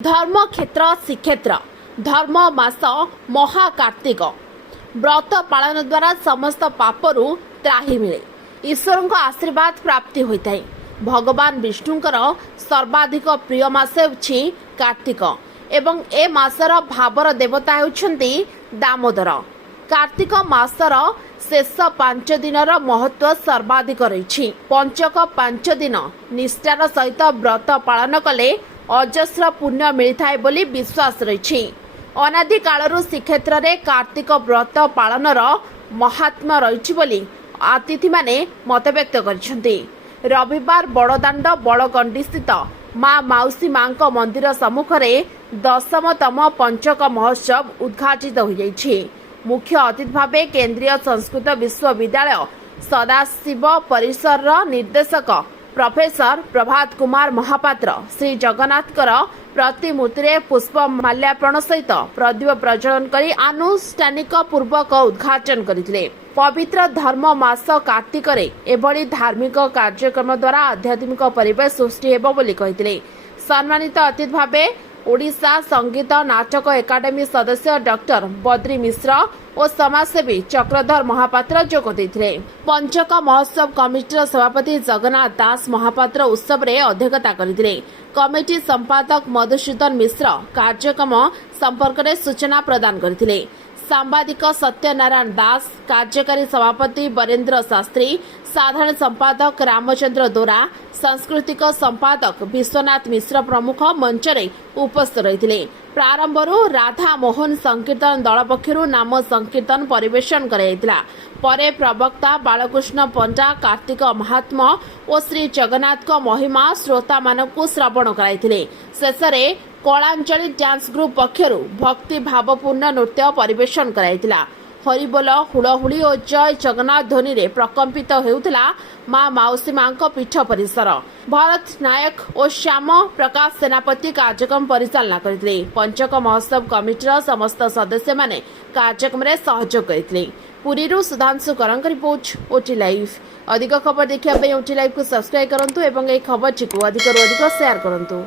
धर्म क्षेत्र श्रीक्षेत्र धर्म मास महाकार्तिक व्रत पालन द्वारा समस्त पापरू त्राही मिले ईश्वर आशीर्वाद प्राप्ति होता है। भगवान विष्णुंकर सर्वाधिक प्रिय मास होछि कार्तिक एवं ए मासर भावर देवता होछन्ति दामोदर। कार्तिक मासर शेष 5 दिनर महत्व सर्वाधिक रही। पंचक 5 दिन निष्ठार सहित व्रत पालन कले अजस्र पुण्य मिलता है बोली विश्वास रही। अनादि कालरू श्रीक्षेत्र में कार्तिक व्रत पालनर महात्मा रही बोली अतिथि माने मत व्यक्त करछन्ति। रविवार बड़दाण्ड बड़गंडी स्थित माँ माउसी माँ मंदिर सम्मुखरे 10तम पंचक महोत्सव उद्घाटित हो जाइछि। मुख्य अतिथि भावे केंद्रीय संस्कृत विश्वविद्यालय सदाशिव परिसर निर्देशक प्रोफेसर प्रभात कुमार महापात्र श्री जगन्नाथकर प्रतिमूर्ति पुष्प माल्यार्पण सहित प्रदीप प्रज्वलन करी आनुष्ठानिक पूर्वक उद्घाटन करथिले। पवित्र धर्म मास कार्तिक एभली धार्मिक कार्यक्रम द्वारा आध्यात्मिक परिवेश सृष्टि हेबो बोली कहिथिले। सम्मानित अतिथि भावे ओडिशा संगीत नाटक एकाडेमी सदस्य डॉक्टर बद्री मिश्र और समाजसेवी चक्रधर महापात्र जोग देथिले। पंचक महोत्सव कमिटीर सभापति जगन्नाथ दास महापात्र उत्सव रे अध्यक्षता करथिले। कमिटी संपादक मधुसूदन मिश्र कार्यक्रम संपर्क में सूचना प्रदान करथिले। सांबादिक सत्यनारायण दास, कार्यकारी सभापति बरेन्द्र शास्त्री, साधारण संपादक रामचंद्र दोरा, सांस्कृतिक संपादक विश्वनाथ मिश्र प्रमुख मंच रे उपस्थित रहिथिले। प्रारंभरू राधा मोहन संकीर्तन दल पक्षरु नाम संकीर्तन परिवेशन कराइथिला। परे प्रवक्ता बालकृष्ण पंडा कार्तिक महात्मा और श्री जगन्नाथ को महिमा श्रोता मानकु श्रवण कराइथिले। शेषरे कलांजलि डांस ग्रुप पक्षरु भक्ति भावपूर्ण नृत्य परिवेशन कराइथिला। हरिबोल हुड़हुड़ी और जय जगन्नाथ ध्वनि रे प्रकंपित हेउथिला माँ माउसी माँ पीठ परिसर। भरत नायक और श्याम प्रकाश सेनापति कार्यक्रम परिचालना करथिले। पंचक महोत्सव कमिटीर समस्त सदस्य माने कार्यक्रम रे सहयोग करथिले। पुरीरू सुधांशु करंक रिपोर्ट ओटी लाइव। अधिक खबर देखिया पे ओटी लाइव को सब्सक्राइब करंतु एवं ए खबर को अधिक शेयर करंतु।